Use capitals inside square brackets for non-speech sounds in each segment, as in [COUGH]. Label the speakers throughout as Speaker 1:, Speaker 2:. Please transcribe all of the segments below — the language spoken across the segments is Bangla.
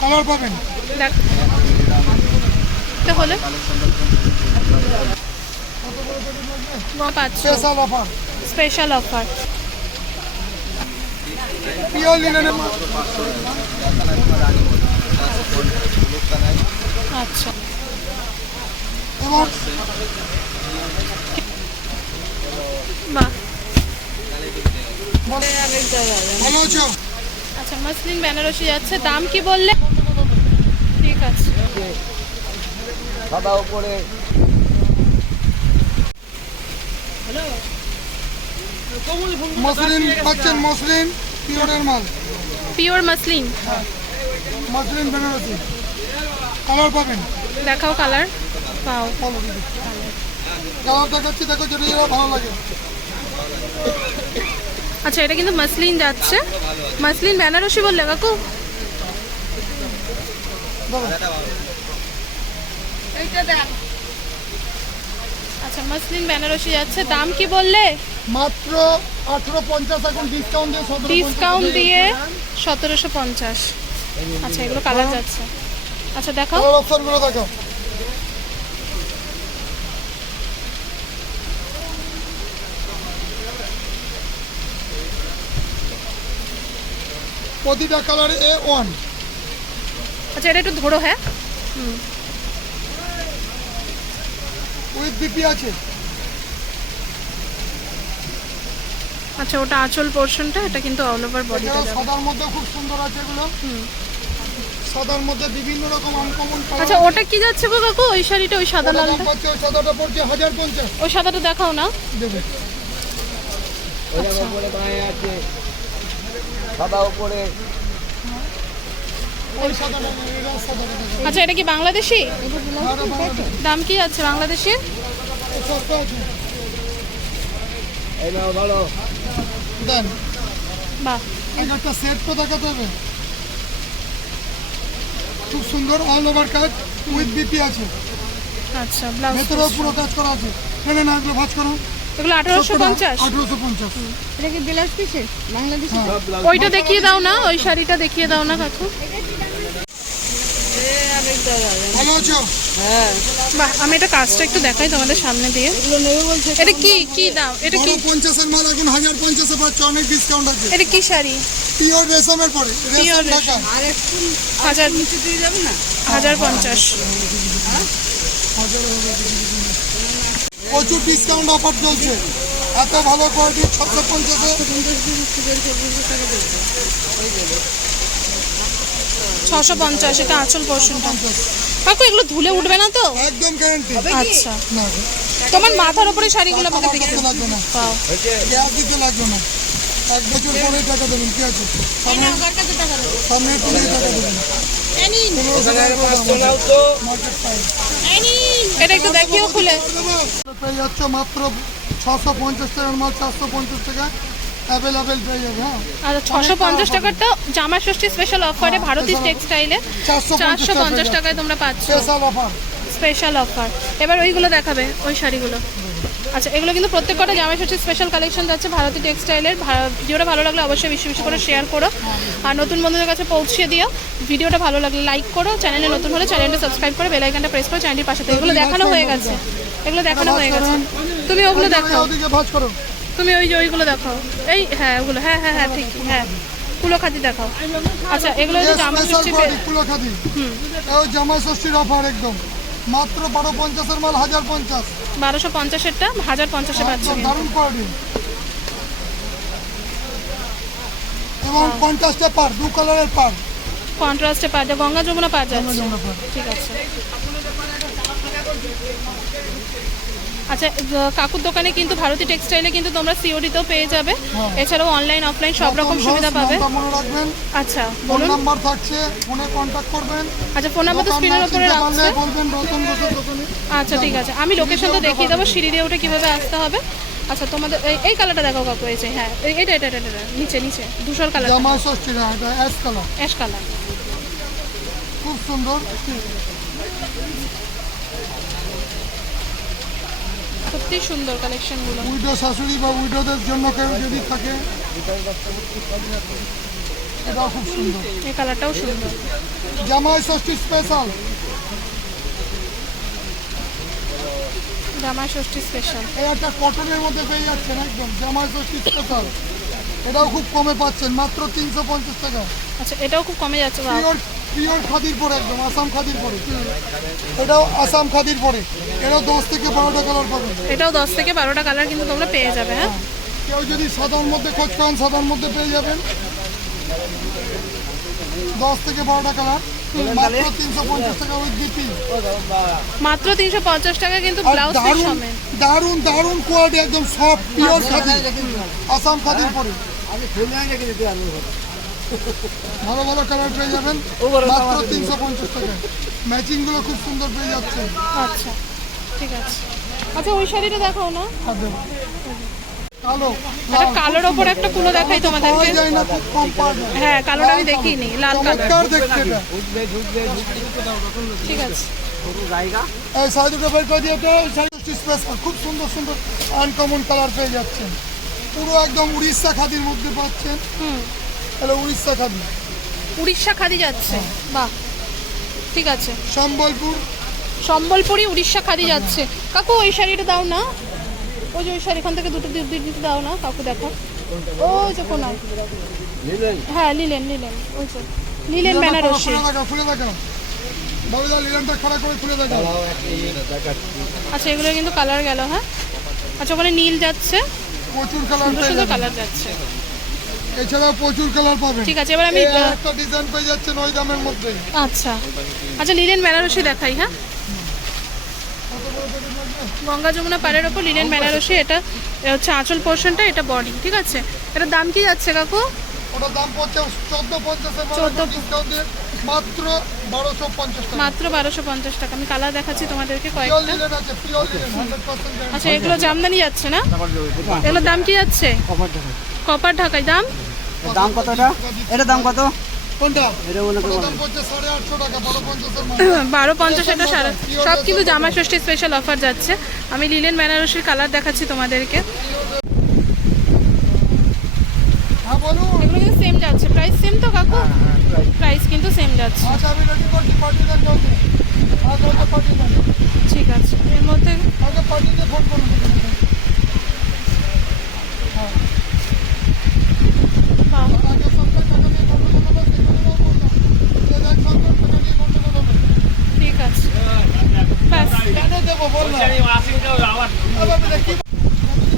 Speaker 1: কালার পাবেন
Speaker 2: দেখ হলে পাচ্ছ
Speaker 1: special offer
Speaker 2: special offer
Speaker 1: pure লিনেনের মাল
Speaker 2: আচ্ছা
Speaker 1: এবং
Speaker 2: বাহ
Speaker 1: ভালো আছো
Speaker 2: আচ্ছা মসলিন বেনারসি যাচ্ছে দাম কি বললে? ঠিক আছে।
Speaker 3: সাদা উপরে।
Speaker 1: মসলিন পাচ্ছেন মসলিন পিওরের মাল।
Speaker 2: Pure muslin
Speaker 1: muslin Banarasi. Colour পাবেন।
Speaker 2: দেখাও কালার পাও।
Speaker 1: কালার দেখাচ্ছি দেখো যেটা ভালো লাগে।
Speaker 2: আচ্ছা এটা কিন্তু মসলিন যাচ্ছে। মসলিন বেনারসি বললে কাকু? আচ্ছা মসলিন বেনারসি যাচ্ছে। দাম কি বললে?
Speaker 1: মাত্র আঠেরো পঞ্চাশ এখন ডিসকাউন্ট দিয়ে
Speaker 2: ডিসকাউন্ট দিয়ে সতেরোশো পঞ্চাশ। আচ্ছা এগুলো কালার যাচ্ছে। আচ্ছা দেখাও।
Speaker 1: দেখো প্রতিটা কালার এ ওয়ান।
Speaker 2: আচ্ছা এটা একটু ধরো হ্যাঁ।
Speaker 1: উইথ বিপি আছে।
Speaker 2: আচ্ছা ওটা আঁচল পোর্শনটা এটা কিন্তু অল ওভার
Speaker 1: এছাড়াও
Speaker 2: যাবে।
Speaker 1: সাদার মধ্যে খুব সুন্দর আছে এগুলো। হুম। সাদার মধ্যে বিভিন্ন রকম আনকমন
Speaker 2: আচ্ছা ওটা কি যাচ্ছে গো কাকু? ওই শাড়িটা ওই সাদা লালটা?
Speaker 1: ওই সাদাটা পড়ছে হাজার পঞ্চাশ।
Speaker 2: ওই সাদাটা দেখাও না।
Speaker 1: দেবে।
Speaker 3: আছে সাদা উপরে।
Speaker 1: না,
Speaker 2: আচ্ছা এটা কি বাংলাদেশি? দাম কি আছে বাংলাদেশি?
Speaker 1: এ সস্তা আছে
Speaker 3: এই নাও ভালো।
Speaker 1: দেন।
Speaker 2: বাহ।
Speaker 1: এক একটা সেট তো দেখাতে হবে? খুব সুন্দর অল ওভার কাজ উইথ বিপি আছে।
Speaker 2: আচ্ছা ব্লাউজ
Speaker 1: ভেতরেও পুরো কাজ করা আছে। না এগুলো ভাজ করো।
Speaker 2: এগুলো আঠারোশো পঞ্চাশ।
Speaker 4: এটা কি পিসের? বাংলাদেশি?
Speaker 2: ওইটা দেখিয়ে দাও না ওই শাড়িটা দেখিয়ে দাও না কাকু।
Speaker 1: ভালো
Speaker 2: বাহ আমি এটা কাজটা একটু দেখাই তোমাদের সামনে দিয়ে। এটা কি কি দাম? এটা কি?
Speaker 1: বড় পঞ্চাশের মাল এখন হাজার পঞ্চাশে পাচ্ছে অনেক ডিসকাউন্ট আছে।
Speaker 2: এটা কি শাড়ি?
Speaker 1: পিওর রেশমের পরে
Speaker 2: Pure
Speaker 1: রেশম।
Speaker 4: আর একটু
Speaker 2: হাজার
Speaker 4: নিচে দিয়ে যাবে না?
Speaker 2: হাজার পঞ্চাশ।
Speaker 1: প্রচুর ডিসকাউন্ট অফার চলছে। এত ভালো কোয়ালিটি ছশো পঞ্চাশে
Speaker 2: ছশো পঞ্চাশ এটা আঁচল পোর্শনটা কাকু এগুলো ধুলে উঠবে না তো?
Speaker 1: একদম গ্যারান্টি
Speaker 2: আচ্ছা। তোমার মাথার উপরে শাড়িগুলো আমাকে
Speaker 1: দিতে লাগবে না।
Speaker 2: পাও
Speaker 1: গ্যাস দিতে লাগবে না। এক বছর পরে টাকা দেবেন কি আছে? সামনে সামনে তুলে টাকা দেবেন। পেয়ে যাচ্ছ মাত্র ছশো পঞ্চাশ টাকার মাল চারশো পঞ্চাশ টাকা অ্যাভেলেবেল পেয়ে যাবে হ্যাঁ।
Speaker 2: আচ্ছা ছশো পঞ্চাশ টাকারটা জামা ষষ্ঠী স্পেশাল অফারে ভারতী টেক্সটাইলে
Speaker 1: চারশো
Speaker 2: পঞ্চাশ
Speaker 1: পঞ্চাশ
Speaker 2: টাকায় তোমরা পাচ্ছ।
Speaker 1: স্পেশাল অফার
Speaker 2: স্পেশাল অফার এবার ওইগুলো দেখাবে ওই শাড়িগুলো। আচ্ছা এগুলো কিন্তু প্রত্যেক কটা জামাই ষষ্ঠী স্পেশাল কালেকশন যাচ্ছে ভারতী টেক্সটাইলের ভিডিওটা ভালো লাগলে অবশ্যই বেশি বেশি করে শেয়ার করো। আর নতুন বন্ধুদের কাছে পৌঁছে দিও। ভিডিওটা ভালো লাগলে লাইক করো। চ্যানেলে নতুন হলে চ্যানেলটা সাবস্ক্রাইব করে বেলাইকানটা প্রেস করো। চ্যানেলটির পাশে এগুলো দেখানো হয়ে গেছে। এগুলো দেখানো হয়ে গেছে। তুমি ওগুলো দেখাও। তুমি ওই যে ওইগুলো দেখাও। এই হ্যাঁ ওগুলো। হ্যাঁ হ্যাঁ হ্যাঁ ঠিক হ্যাঁ। দেখাও। আচ্ছা এগুলো জামা ষষ্ঠী
Speaker 1: এই জামাই ষষ্ঠীর অফার একদম। মাত্র বারো পঞ্চাশের মাল হাজার পঞ্চাশ।
Speaker 2: বারোশো পঞ্চাশেরটা হাজার পঞ্চাশে পাচ্ছ।
Speaker 1: দারুণ কোয়ালিটি এবং পঞ্চাশটা পার দু কালারের পার
Speaker 2: কন্ট্রাস্টে পাওয়া যায় গঙ্গা যমুনা পাওয়া যাচ্ছে
Speaker 1: পার।
Speaker 2: ঠিক আছে। আচ্ছা কাকুর দোকানে কিন্তু ভারতী টেক্সটাইলে কিন্তু তোমরা সিওডিতেও পেয়ে যাবে। এছাড়াও অনলাইন অফলাইন সব রকম সুবিধা পাবে। আচ্ছা বলুন।
Speaker 1: নাম্বার থাকছে ফোনে কন্ট্যাক্ট করবেন।
Speaker 2: আচ্ছা ফোন নাম্বার তো স্ক্রিনের উপরে রাখছে। আচ্ছা ঠিক আছে। আমি লোকেশন তো দেখিয়ে দেবো সিঁড়ি দিয়ে উঠে কীভাবে আসতে হবে। আচ্ছা তোমাদের এই- কালারটা দেখাও কাকু এই যে হ্যাঁ এটা এটা এটা এটা, নিচে নিচে দুশোর কালার
Speaker 1: জামাই ষষ্ঠী না এটা অ্যাশ কালার
Speaker 2: অ্যাশ কালার
Speaker 1: খুব সুন্দর।
Speaker 2: সত্যি সুন্দর কালেকশনগুলো
Speaker 1: উইডো শাশুড়ি বা উইডোদের জন্য কেউ যদি থাকে এটাও খুব সুন্দর।
Speaker 2: এই কালারটাও সুন্দর।
Speaker 1: জামাই ষষ্ঠী স্পেশাল
Speaker 2: জামা ষষ্ঠী স্পেশাল
Speaker 1: এই একটা কটনের মধ্যে পেয়ে যাচ্ছেন একদম জামাই ষষ্ঠী স্পেশাল এটাও খুব কমে পাচ্ছেন মাত্র তিনশো পঞ্চাশ টাকা।
Speaker 2: আচ্ছা এটাও খুব কমে যাচ্ছে।
Speaker 1: পিওর খাদির পরে একদম আসাম খাদির পরে এটাও আসাম খাদির পরে এটাও দশ থেকে বারোটা কালার পাবেন
Speaker 2: এটাও দশ থেকে বারোটা কালার কিন্তু তোমরা পেয়ে যাবে হ্যাঁ?
Speaker 1: কেউ যদি সাদার মধ্যে খোঁজ করেন সাদার মধ্যে পেয়ে যাবেন। দশ থেকে বারোটা কালার মাত্র তিনশো পঞ্চাশ টাকা উইথ
Speaker 2: মাত্র তিনশো পঞ্চাশ টাকা কিন্তু ব্লাউজ
Speaker 1: দারুণ দারুণ কোয়ালিটি একদম সব পিওর খাদি আসাম খাদির পরে
Speaker 3: আমি খুলে রেখে দিতে
Speaker 1: ভালো ভালো কালার পেয়ে যাবেন। মাত্র তিনশো পঞ্চাশ টাকা। ম্যাচিংগুলো খুব সুন্দর পেয়ে যাচ্ছেন।
Speaker 2: আচ্ছা ঠিক আছে। আচ্ছা ওই শাড়িটা দেখাও না।
Speaker 1: কালো
Speaker 2: একটা কালোর ওপর একটা কুলো দেখাই তোমাদেরকে। হ্যাঁ কালোটা আমি দেখিনি লাল কালার
Speaker 1: চমৎকার দেখতে এটা।
Speaker 3: ঢুকবে ঢুকবে
Speaker 2: ঠিক আছে।
Speaker 1: এই শাড়ি দুটো বের করে দিয়ে তো এই শাড়ি স্পেশাল খুব সুন্দর সুন্দর আনকমন কালার পেয়ে যাচ্ছেন। পুরো একদম উড়িষ্যা খাদির মধ্যে পাচ্ছেন।
Speaker 2: হুম।
Speaker 1: তাহলে উড়িষ্যা খাদি
Speaker 2: উড়িষ্যা খাদি যাচ্ছে। বাহ ঠিক আছে।
Speaker 1: সম্বলপুর।
Speaker 2: সম্বলপুরি উড়িষ্যা খাদি যাচ্ছে। কাকু ওই শাড়িটা দাও না। ওই যে ওই শাড়িখান থেকে দুটো দুটো দাও না। কাকু দেখো। ওই যে কোনায়। হ্যাঁ নিলেন নিলেন। ওই যে নিলেন বেনারসি।
Speaker 1: দেখাও
Speaker 2: আচ্ছা এগুলো কিন্তু কালার গেল হ্যাঁ? আচ্ছা ওখানে নীল যাচ্ছে।
Speaker 1: প্রচুর কালার
Speaker 2: যাচ্ছে।
Speaker 1: এছাড়াও প্রচুর কালার পাবেন।
Speaker 2: ঠিক আছে এবার আমি
Speaker 1: একটা ডিজাইন পেয়ে যাচ্ছেন ওই দামের মধ্যে।
Speaker 2: আচ্ছা। আচ্ছা লিলেন বেনারসি দেখাই হ্যাঁ? গঙ্গা যমুনা পাড়ের ওপর লিলেন বেনারসি এটা হচ্ছে আঁচল পোর্শনটা এটা বডি ঠিক আছে? এটার দাম কি যাচ্ছে কাকু?
Speaker 1: ওটার দাম পড়ছে চোদ্দ পঞ্চাশের মাত্র বারোশো পঞ্চাশ
Speaker 2: মাত্র বারোশো পঞ্চাশ টাকা। আমি কালার দেখাচ্ছি তোমাদেরকে কয়েকটা। আচ্ছা এগুলো জামদানি যাচ্ছে না? এগুলোর দাম কি যাচ্ছে? কপার ঢাকায় দাম?
Speaker 3: দাম কতটা? এটা দাম কত? [COUGHS]
Speaker 1: বারো
Speaker 2: পঞ্চাশ এটা সারা সব কিন্তু জামা ষষ্ঠী স্পেশাল অফার যাচ্ছে। আমি লিলেন বেনারসির কালার দেখাচ্ছি তোমাদেরকে।
Speaker 1: হ্যাঁ
Speaker 2: এগুলো কিন্তু সেম যাচ্ছে। প্রাইস সেম তো কাকু? প্রাইস কিন্তু সেম যাচ্ছে।
Speaker 1: আচ্ছা পার্টি দেন
Speaker 2: ঠিক আছে। এর মধ্যে
Speaker 1: আগে পার্টি দিয়ে ফোন করুন
Speaker 2: বাহ,
Speaker 1: আগে সপ্তাহে টাকা দিয়ে গন্ডগোল হবে সেখানেও বললাম যে দেখ সপ্তাহে টাকা দিয়ে গন্ডগোল হবে
Speaker 2: ঠিক আছে ব্যাস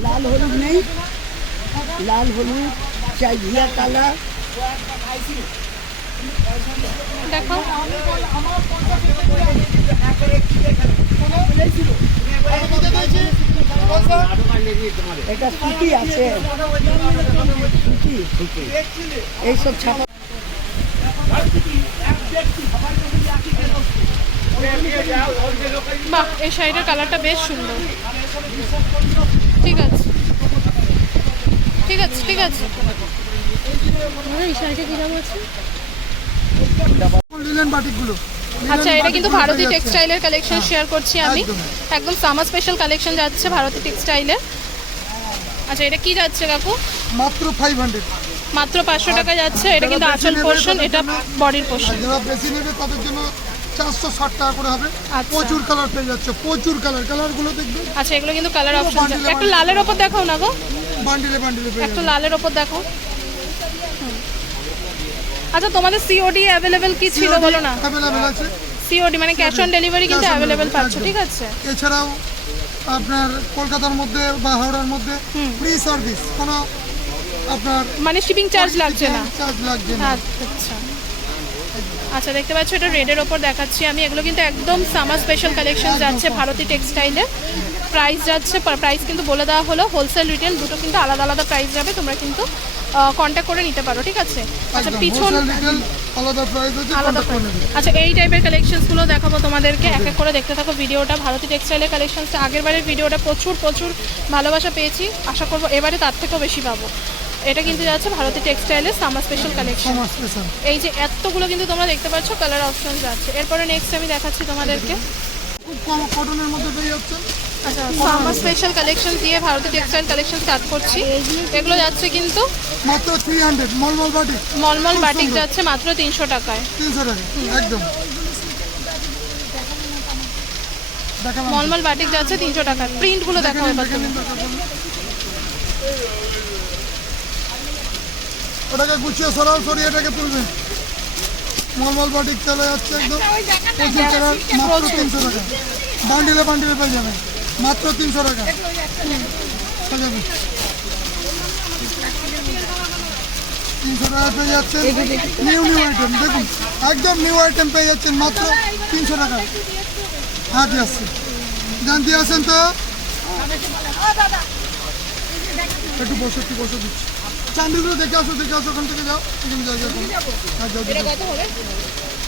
Speaker 5: লাল হলুদ নেই। লাল হলুদ চাই ঘিয়া
Speaker 2: দেখো।
Speaker 5: এটা সুতি আছে। সুতি। এইসব ছাপা
Speaker 2: বাহ এই শাড়িটার কালারটা বেশ সুন্দর। ঠিক আছে। ঠিক আছে ঠিক আছে। এই শাড়িটা কি দাম আছে? আচ্ছা এটা কিন্তু ভারতী টেক্সটাইলের কালেকশন শেয়ার করছি আমি।
Speaker 1: একদম।
Speaker 2: সামার স্পেশাল কালেকশন যাচ্ছে ভারতী টেক্সটাইলের আচ্ছা এটা কি যাচ্ছে কাকু?
Speaker 1: মাত্র ফাইভ হান্ড্রেড
Speaker 2: মাত্র পাঁচশো টাকা যাচ্ছে। এটা কিন্তু আঁচল পোর্শন এটা বডির পোর্শন
Speaker 1: যারা বেশি নেবে তাদের জন্য? চারশো ষাট টাকা করে হবে।
Speaker 2: আচ্ছা।
Speaker 1: প্রচুর কালার পেয়ে যাচ্ছে প্রচুর কালার কালারগুলো দেখবে?
Speaker 2: আচ্ছা এগুলো কিন্তু কালার অপশন একটা। লালের ওপর দেখাও না গো।
Speaker 1: বান্ডিলে বান্ডিলে
Speaker 2: একটা লালের ওপর দেখো। আচ্ছা তোমাদের সিওডি অ্যাভেলেবেল কি ছিল বলো না?
Speaker 1: অ্যাভেলেবেল আছে।
Speaker 2: সিওডি মানে ক্যাশ অন ডেলিভারি কিন্তু অ্যাভেলেবেল পাচ্ছ ঠিক আছে।
Speaker 1: এছাড়াও আপনার কলকাতার মধ্যে বা হাওড়ার মধ্যে। ফ্রি সার্ভিস কোনো আপনার
Speaker 2: মানে শিপিং চার্জ লাগছে না।
Speaker 1: চার্জ লাগছে না।
Speaker 2: আচ্ছা। আচ্ছা দেখতে পাচ্ছ এটা রেডের ওপর দেখাচ্ছি আমি। এগুলো কিন্তু একদম সামার স্পেশাল কালেকশন যাচ্ছে ভারতী টেক্সটাইলে প্রাইস যাচ্ছে প্রাইস কিন্তু বলে দেওয়া হলো। হোলসেল রিটেল দুটো কিন্তু আলাদা আলাদা প্রাইস যাবে। তোমরা কিন্তু কন্ট্যাক্ট করে নিতে পারো ঠিক আছে? আচ্ছা পিছন
Speaker 1: আলাদা
Speaker 2: আচ্ছা এই টাইপের কালেকশনসগুলো দেখাবো তোমাদেরকে। এক এক করে দেখতে থাকো ভিডিওটা। ভারতী টেক্সটাইলের কালেকশনসটা আগের বারের ভিডিওটা প্রচুর প্রচুর ভালোবাসা পেয়েছি। আশা করব এবারে তার থেকেও বেশি পাবো। এটা কিন্তু যাচ্ছে ভারতী টেক্সটাইলের সামার স্পেশাল কালেকশন এই যে এতগুলো কিন্তু তোমরা দেখতে পাচ্ছ কালার অপশন আছে এরপরে নেক্সট আমি দেখাচ্ছি তোমাদেরকে।
Speaker 1: খুব কটনের মধ্যে পেয়ে যাচ্ছেন
Speaker 2: আচ্ছা স্পেশাল কালেকশন দিয়ে ভারতীয় টেক্সটাইল কালেকশন স্টার্ট করছি। এগুলো যাচ্ছে কিন্তু
Speaker 1: মাত্র মলমল বাটি
Speaker 2: মলমল বাটিক যাচ্ছে মাত্র তিনশো টাকায়।
Speaker 1: তিনশো টাকা একদম।
Speaker 2: মলমল বাটিক যাচ্ছে তিনশো টাকায়। প্রিন্টগুলো দেখা
Speaker 1: দেখে
Speaker 2: এবার
Speaker 1: নিন,
Speaker 2: তুমি
Speaker 1: দেখে নিন, দেখে নিন। ওটাকে গুছিয়ে সরাও সরিয়ে এটাকে তুলবে। মলমল বাটিক চলে যাচ্ছে একদম। প্রচুর কালার মাত্র তিনশো টাকা। বান্ডিলে বান্ডিলে পেয়ে যাবে। মাত্র তিনশো টাকা। তিনশো টাকা পেয়ে যাচ্ছেন। নিউ নিউ আইটেম দেখুন। একদম নিউ আইটেম পেয়ে যাচ্ছেন মাত্র তিনশো টাকা। হাতে আসছে। জানতে আসেন তো? একটু বসে একটু বসে দিচ্ছি। চান্দিগুলো দেখে আসো দেখে আসো ওখান থেকে যাও। এখানে যাও যাও হ্যাঁ, যাও।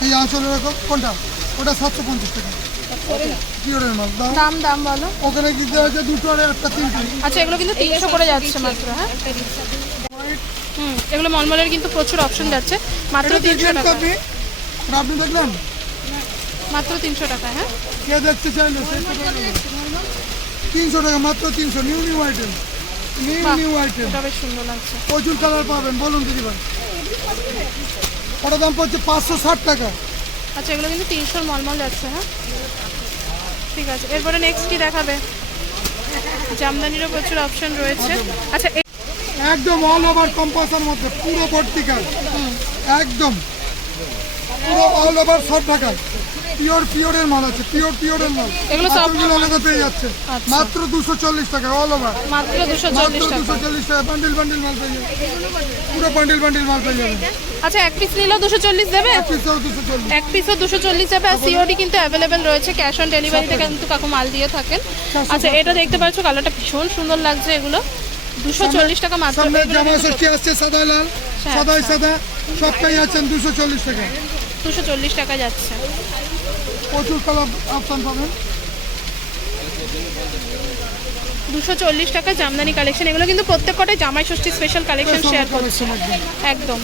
Speaker 1: এই আসলে এরকম কোনটা? ওটা সাতশো পঞ্চাশ টাকা।
Speaker 2: দাম? দাম বলো।
Speaker 1: ওখানে কি দেওয়া আছে দুটো আর একটা তিনটে।
Speaker 2: আচ্ছা এগুলো কিন্তু তিনশো করে যাচ্ছে মাত্র হ্যাঁ? হুম এগুলো মলমলের কিন্তু প্রচুর অপশন যাচ্ছে। মাত্র তিনশো টাকা।
Speaker 1: আপনি আপনি
Speaker 2: মাত্র তিনশো টাকা হ্যাঁ?
Speaker 1: কে দেখতে চাইলে। তিনশো টাকা মাত্র তিনশো new new item new. New item.
Speaker 2: এটা বেশ সুন্দর লাগছে।
Speaker 1: প্রচুর কালার পাবেন বলুন দিদি ভাই ওটার দাম পড়ছে পাঁচশো ষাট টাকা।
Speaker 2: আচ্ছা এগুলো কিন্তু তিনশোর মলমল যাচ্ছে হ্যাঁ? ঠিক আছে এরপরে নেক্সট কি দেখাবে? জামদানিরও প্রচুর অপশন রয়েছে। আচ্ছা
Speaker 1: একদম অল ওভার কম্পাসের মধ্যে পুরো ভর্তিকাল একদম। পুরো অল ওভার সব ঢাকায়। পিওর পিওরের মাল আছে পিওর পিওরের মাল।
Speaker 2: এগুলো সব-
Speaker 1: পাথরগুলো আলাদা পেয়ে যাচ্ছে
Speaker 2: আচ্ছা।
Speaker 1: মাত্র দুশো চল্লিশ টাকা অল ওভার
Speaker 2: মাত্র দুশো
Speaker 1: মাত্র
Speaker 2: চল্লিশ টাকা।
Speaker 1: দুশো চল্লিশ টাকা বান্ডিল বান্ডিল মাল পেয়ে যাবে। পুরো বান্ডিল বান্ডিল মাল পেয়ে যাবে।
Speaker 2: আচ্ছা এক পিস নিলেও দুশো চল্লিশ দেবে? এক পিসও দুশো চল্লিশ। যাবে আর সিওডি কিন্তু অ্যাভেলেবেল রয়েছে ক্যাশ অন ডেলিভারিতে কিন্তু কাকু মাল দিয়ে থাকেন। আচ্ছা এটা দেখতে পাচ্ছ কালারটা ভীষণ সুন্দর লাগছে এগুলো। দুশো চল্লিশ টাকা মাত্র
Speaker 1: সামনে জামা ষষ্ঠী আসছে সাদা লাল।
Speaker 2: আচ্ছা।
Speaker 1: সাদা সবটাই আছেন দুশো চল্লিশ টাকা।
Speaker 2: দুশো চল্লিশ টাকা যাচ্ছে।
Speaker 1: প্রচুর কালার অপশন পাবেন।
Speaker 2: দুশো চল্লিশ টাকা জামদানি কালেকশন এগুলো কিন্তু প্রত্যেক কটাই জামাই ষষ্ঠী স্পেশাল কালেকশন শেয়ার করছে।
Speaker 1: একদম।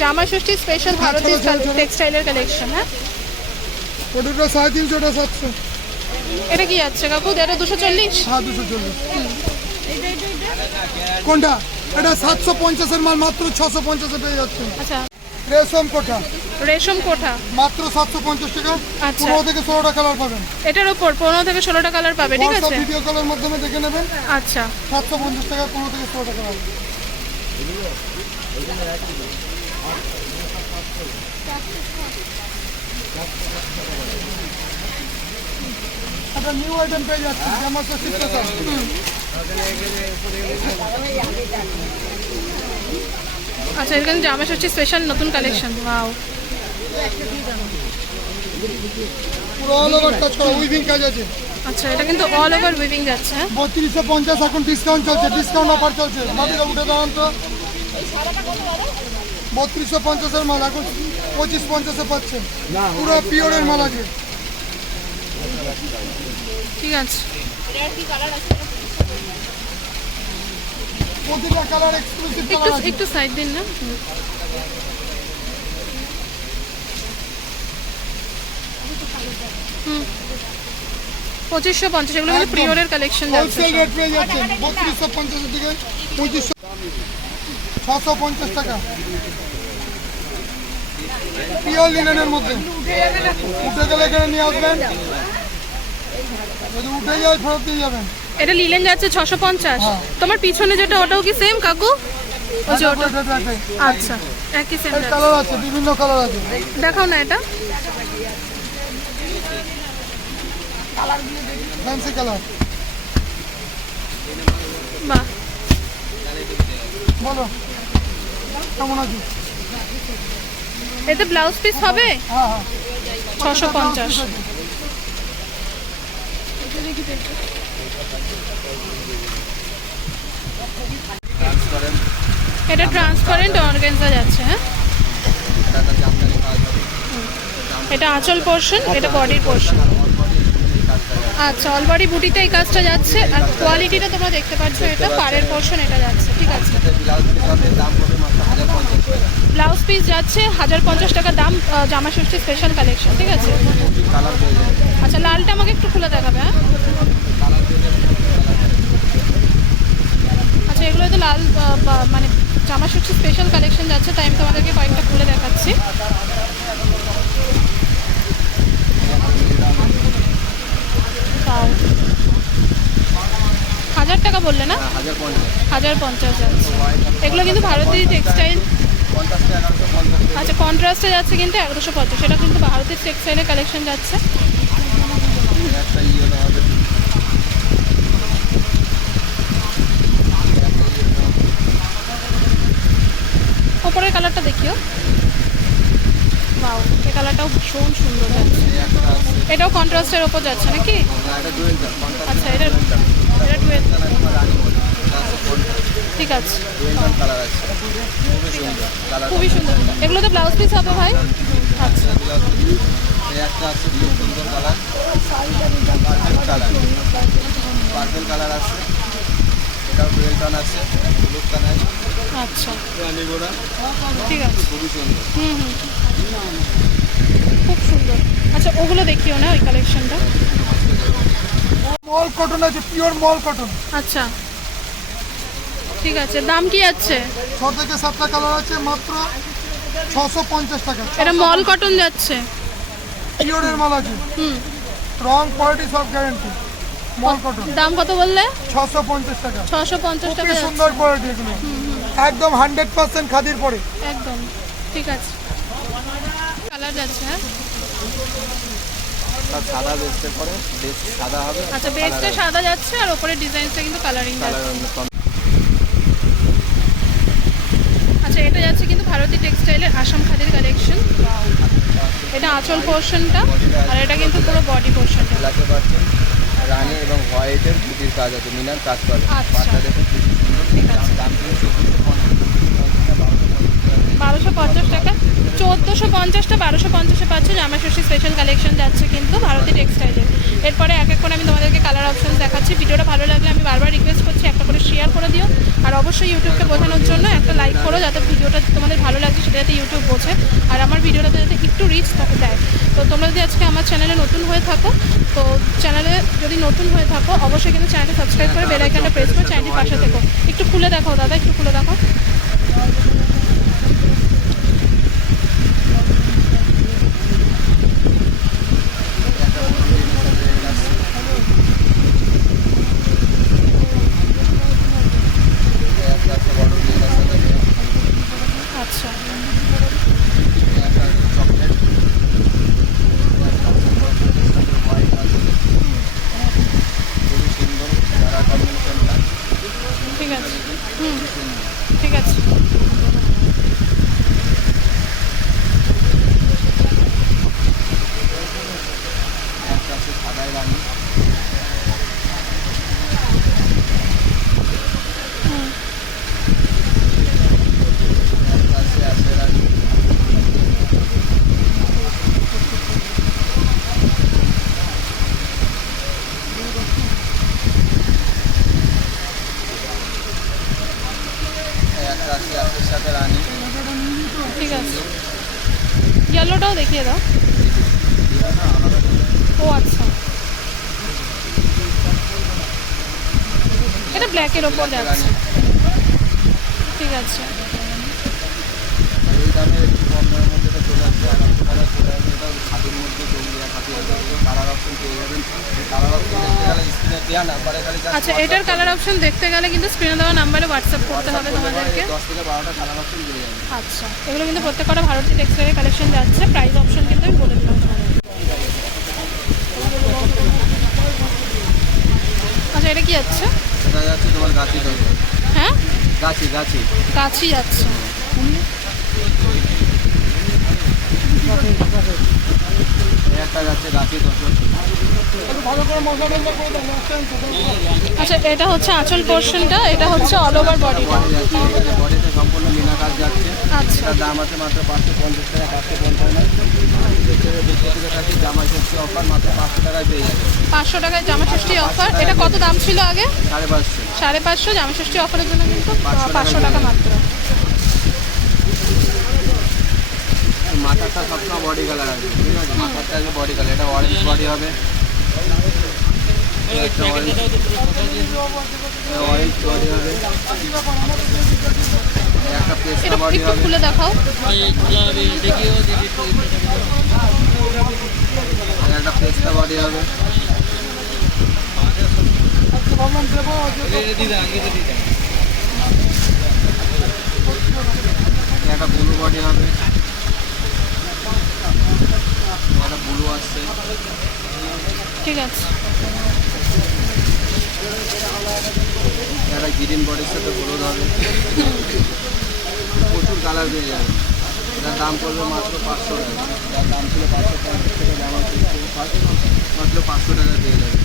Speaker 2: জামাই ষষ্ঠী স্পেশাল ভারতীয়
Speaker 1: চলো, চলো।
Speaker 2: টেক্সটাইলের কালেকশন হ্যাঁ?
Speaker 1: ওটা সাড়ে তিনশোটা সাতশো।
Speaker 2: এটা কি যাচ্ছে কাকু? এটা দুশো চল্লিশ?
Speaker 1: হ্যাঁ দুশো চল্লিশ। কোনটা? এটা সাতশো পঞ্চাশের মাল মাত্র ছশো পঞ্চাশে পেয়ে যাচ্ছে
Speaker 2: আচ্ছা।
Speaker 1: রেশম কোটা।
Speaker 2: রেশম কোঠা।
Speaker 1: মাত্র সাতশো পঞ্চাশ টাকা।
Speaker 2: আচ্ছা।
Speaker 1: পনেরো থেকে ষোলোটা কালার পাবেন।
Speaker 2: এটার ওপর পনেরো থেকে ষোলোটা কালার পাবে ঠিক আছে?
Speaker 1: ভিডিও কলের মাধ্যমে দেখে নেবেন।
Speaker 2: আচ্ছা।
Speaker 1: সাতশো পঞ্চাশ টাকা পনেরো থেকে ষোলোটা কালার একটা নিউ আইটেম পেয়ে যাচ্ছে
Speaker 2: আচ্ছা এখানে জামা ষষ্ঠী স্পেশাল নতুন কালেকশন ওয়াও
Speaker 1: পুরো অল ওভার কাজ করা উইভিং কাজ আছে।
Speaker 2: আচ্ছা এটা কিন্তু অল ওভার উইভিং যাচ্ছে।
Speaker 1: বত্রিশশো পঞ্চাশ এখন ডিসকাউন্ট চলছে ডিসকাউন্ট অফার চলছে। মাটিটা উঠে দাঁড়ান তো। বত্রিশশো পঞ্চাশের মাল এখন পঁচিশ পঞ্চাশে পাচ্ছেন পুরো পিওরের মাল আছে।
Speaker 2: ঠিক আছে।
Speaker 1: প্রতিটা কালার এক্সক্লুসিভ
Speaker 2: একটু সাইড দিন না। পঁচিশশো পঞ্চাশ এগুলো কিন্তু প্রিয়রের কালেকশন
Speaker 1: হোলসেল রেট পেয়ে যাচ্ছেন। বত্রিশশো পঞ্চাশের থেকে পঁচিশশো। ছশো পঞ্চাশ টাকা। পিওর লিনেনের মধ্যে। উঠে গেলে এখানে নিয়ে আসবেন। যদি উঠে যায় ফেরত দিয়ে যাবেন।
Speaker 2: এটা লিলেন যাচ্ছে ছশো পঞ্চাশ।
Speaker 1: হ্যাঁ।
Speaker 2: তোমার পিছনে যেটা ওটাও কি সেম কাকু? ওই যে ওটা।
Speaker 1: এটা, এটা, এটা।
Speaker 2: আচ্ছা একই সেম
Speaker 1: কালার আছে বিভিন্ন কালার আছে।
Speaker 2: দেখাও না এটা।
Speaker 1: ফ্যান্সি কালার
Speaker 2: বাহ
Speaker 1: বলো কেমন আছো
Speaker 2: এতে ব্লাউজ পিস হবে ছশো পঞ্চাশ এটা ট্রান্সপারেন্ট অর্গানজা যাচ্ছে হ্যাঁ এটা আঁচল পোর্শন এটা বডির পোর্শন আচ্ছা অল বডি বুটিতে এই কাজটা যাচ্ছে আর কোয়ালিটিটা তোমরা দেখতে পাচ্ছ, এটা পাড়ের পোর্শন এটা যাচ্ছে, ঠিক আছে।
Speaker 3: ব্লাউজ পিস
Speaker 2: যাচ্ছে, হাজার পঞ্চাশ টাকা দাম জামা ষষ্ঠী স্পেশাল কালেকশন ঠিক আছে? আচ্ছা লালটা আমাকে একটু খুলে দেখাবে হ্যাঁ? আচ্ছা এগুলো তো লাল মানে জামা ষষ্ঠী স্পেশাল কালেকশন যাচ্ছে, তাই আমি তোমাদেরকে কয়েকটা খুলে দেখাচ্ছি তাও হাজার টাকা বললে না?
Speaker 3: হ্যাঁ, হাজার পঞ্চাশ।
Speaker 2: হাজার যাচ্ছে এগুলো কিন্তু ভারতীয় টেক্সটাইল আচ্ছা কন্ট্রাস্টে যাচ্ছে কিন্তু এগারোশো পঞ্চাশ সেটা কিন্তু ভারতের টেক্সটাইলের কালেকশন যাচ্ছে।
Speaker 3: ইয়ে
Speaker 2: ওপরের কালারটা দেখিও। বাও এই কালারটাও ভীষণ সুন্দর যাচ্ছে।
Speaker 3: আছে।
Speaker 2: এটাও কন্ট্রাস্টের ওপর যাচ্ছে নাকি? আচ্ছা এটা ঠিক আছে।
Speaker 3: খুবই সুন্দর।
Speaker 2: এগুলো তো ব্লাউজ পিস হবে ভাই? আচ্ছা।
Speaker 3: খুব সুন্দর কালার কালার পার্পেল কালার আছে এটাও ডুয়েল আছে
Speaker 2: আচ্ছা। ঠিক আছে। হুম হুম। খুব সুন্দর। আচ্ছা ওগুলো দেখিও না ওই কালেকশনটা
Speaker 1: মল কটন আছে পিওর মল কটন।
Speaker 2: আচ্ছা। ঠিক আছে দাম কি আছে
Speaker 1: ছ থেকে সাতটা কালার আছে মাত্র ছশো পঞ্চাশ টাকা।
Speaker 2: এটা মল কটন যাচ্ছে?
Speaker 1: পিওরের মাল আছে।
Speaker 2: হুম।
Speaker 1: রং কোয়ালিটি সব গ্যারেন্টি মল কটন।
Speaker 2: দাম কত বললে?
Speaker 1: ছশো পঞ্চাশ টাকা।
Speaker 2: ছশো পঞ্চাশ টাকা
Speaker 1: সুন্দর কোয়ালিটি এগুলো। একদম হান্ড্রেড পার্সেন্ট খাদির পরে।
Speaker 2: একদম। ঠিক আছে। কালার যাচ্ছে হ্যাঁ?
Speaker 3: তার সাদা বেসতে পরে বেস সাদা হবে।
Speaker 2: আচ্ছা বেসটা সাদা যাচ্ছে আর ওপরে ডিজাইনটা কিন্তু কালারিং যাচ্ছে। আচ্ছা এটা যাচ্ছে কিন্তু ভারতী টেক্সটাইলের আসাম খাদির কালেকশন এটা আঁচল পোর্শনটা আর এটা কিন্তু পুরো বডি পোর্শনটা
Speaker 3: রানি এবং হোয়াইটের পুটির কাজ আছে মিনার কাজ করে।
Speaker 2: আচ্ছা।
Speaker 3: দেখুন
Speaker 2: ঠিক আছে।
Speaker 3: দাম কিন্তু চব্বিশশো পঞ্চাশ টাকা
Speaker 2: বারোশো পঞ্চাশ টাকা। চোদ্দোশো পঞ্চাশটা বারোশো পঞ্চাশে পাচ্ছে। জামা ষষ্ঠী স্পেশাল কালেকশন যাচ্ছে কিন্তু ভারতী টেক্সটাইলের এরপরে এক এক করে আমি তোমাদেরকে কালার অপশন দেখাচ্ছি। ভিডিওটা ভালো লাগলে আমি বারবার রিকোয়েস্ট করছি, একটা করে শেয়ার করে দিও। আর অবশ্যই ইউটিউবকে বোঝানোর জন্য একটা লাইক করো, যাতে ভিডিওটা তোমাদের ভালো লাগছে সেটা যাতে ইউটিউব বোঝে। আর আমার ভিডিওটাতে যাতে একটু রিচ থাকে, দেয়। তো তোমরা যদি আজকে আমার চ্যানেলে নতুন হয়ে থাকো, তো চ্যানেলে যদি নতুন হয়ে থাকো, অবশ্যই কিন্তু চ্যানেলটা সাবস্ক্রাইব করে বেল আইকনটা প্রেস করে চ্যানেলটির পাশে থেকো। একটু খুলে দেখো দাদা, একটু খুলে দেখো
Speaker 3: একটা আছে বড় ডিজাইন আছে
Speaker 2: আচ্ছা
Speaker 3: একটা চকলেট হোয়াইট আছে খুবই সুন্দর কালার কম্বিনেশনটা
Speaker 2: ঠিক আছে হুম ঠিক আছে
Speaker 3: একটা আছে সাদাই রানি একটা আছে আছে রানি একটা আছে আপনার সাথে রানি
Speaker 2: ঠিক আছে। ইয়েলোটাও দেখিয়ে দাও। ও আচ্ছা। এটা ব্ল্যাকের ওপর যাচ্ছে। ঠিক আছে। আচ্ছা এটার কালার অপশন দেখতে গেলে কিন্তু স্ক্রিনে দেওয়া নাম্বারে হোয়াটসঅ্যাপ করতে হবে তোমাদেরকে।
Speaker 3: দশ থেকে বারোটা কালার অপশন
Speaker 2: আচ্ছা এগুলো কিন্তু প্রত্যেকটা ভারতীয় টেক্সটাইলের কালেকশন যাচ্ছে প্রাইস অপশন কিন্তু আমি বলে দিলাম। আচ্ছা এটা কি যাচ্ছে?
Speaker 3: সেটা যাচ্ছে তোমার গাছি
Speaker 2: হ্যাঁ?
Speaker 3: গাছি গাছি।
Speaker 2: যাচ্ছে।
Speaker 3: যাচ্ছে গাছি
Speaker 1: দাও।
Speaker 2: আচ্ছা এটা হচ্ছে আঁচল পোর্শনটা এটা হচ্ছে অল ওভার বডিটা
Speaker 3: বডি যাচ্ছে বডিতে সম্পূর্ণ মিনা কাজ যাচ্ছে।
Speaker 2: আচ্ছা।
Speaker 3: এটার দাম আছে মাত্র পাঁচশো পঞ্চাশ টাকা পাঁচশো পঞ্চান্ন জামাই ষষ্ঠী অফার মাত্র পাঁচশো টাকায় পেয়ে যাবে।
Speaker 2: পাঁচশো টাকায় জামা ষষ্ঠী অফার এটা কত দাম ছিল আগে?
Speaker 3: সাড়ে পাঁচশো।
Speaker 2: সাড়ে পাঁচশো জামা ষষ্ঠী অফারের জন্য কিন্তু? পাঁচশো টাকা মাত্র।
Speaker 3: মাথাটা সবসময় বডি কালার আছে ঠিক আছে? মাথাটা আছে বডি কালার এটা অরেঞ্জ বডি হবে। অরেঞ্জ বডি হবে। একটা পেস্টা
Speaker 2: এটা
Speaker 3: বডি
Speaker 2: একটু
Speaker 3: হবে
Speaker 2: খুলে দেখাও।
Speaker 3: একটা পেস্টা বডি হবে একটা ব্লু বডি হবে একটা ব্লু আসছে
Speaker 2: ঠিক আছে।
Speaker 3: একটা গ্রিন বডির সাথে হলুদ হবে প্রচুর কালার পেয়ে যাবে। এটার দাম পড়বে মাত্র পাঁচশো টাকা। যার দাম ছিল পাঁচশো পঞ্চাশ দাম মাত্র পাঁচশো টাকা পেয়ে যাবে।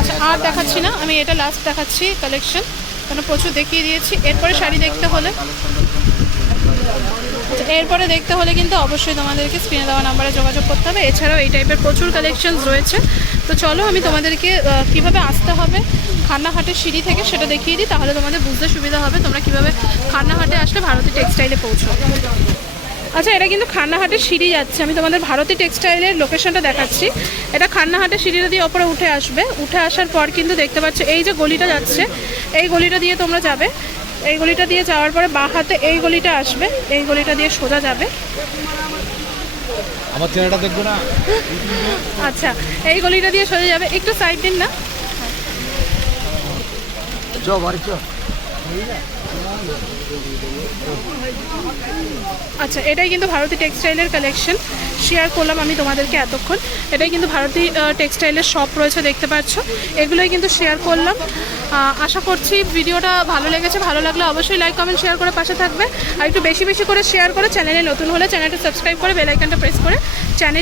Speaker 2: আচ্ছা আর দেখাচ্ছি না আমি এটা লাস্ট দেখাচ্ছি কালেকশন কারণ প্রচুর দেখিয়ে দিয়েছি এরপরে শাড়ি দেখতে হলে। এরপরে দেখতে হলে কিন্তু অবশ্যই তোমাদেরকে স্ক্রিনে দেওয়া নাম্বারে যোগাযোগ করতে হবে। এছাড়াও এই টাইপের প্রচুর কালেকশনস রয়েছে। তো চলো আমি তোমাদেরকে কীভাবে আসতে হবে, খান্নাহাটের সিঁড়ি থেকে সেটা দেখিয়ে দিই, তাহলে তোমাদের বুঝতে সুবিধা হবে তোমরা কীভাবে খান্নাহাটে আসলে ভারতী টেক্সটাইলে পৌঁছো আচ্ছা এটা কিন্তু খান্নাহাটের সিঁড়ি যাচ্ছে। আমি তোমাদের ভারতী টেক্সটাইলের লোকেশনটা দেখাচ্ছি। এটা খান্নাহাটের সিঁড়িটা দিয়ে ওপরে উঠে আসবে, উঠে আসার পর কিন্তু দেখতে পাচ্ছ, এই যে গলিটা যাচ্ছে, এই গলিটা দিয়ে তোমরা যাবে। এই গলিটা দিয়ে যাওয়ার পরে বাঁ হাতে এই গলিটা আসবে এই গলিটা দিয়ে সোজা যাবে।
Speaker 6: আমার চ্যানেলটা দেখব না?
Speaker 2: আচ্ছা এই গলিটা দিয়ে সোজা যাবে একটু সাইড দিন না।
Speaker 3: চ বাড়ি চ।
Speaker 2: আচ্ছা এটাই কিন্তু ভারতী টেক্সটাইলের কালেকশন শেয়ার করলাম আমি তোমাদেরকে এতক্ষণ। এটাই কিন্তু ভারতী টেক্সটাইলের শপ রয়েছে, দেখতে পাচ্ছ। এগুলোই কিন্তু শেয়ার করলাম। আশা করছি ভিডিওটা ভালো লেগেছে। ভালো লাগলে অবশ্যই লাইক কমেন্ট শেয়ার করে পাশে থাকবে। আর একটু বেশি বেশি করে শেয়ার করে। চ্যানেলে নতুন হলে চ্যানেলটা সাবস্ক্রাইব করে বেলাইকানটা প্রেস করে। চ্যানেল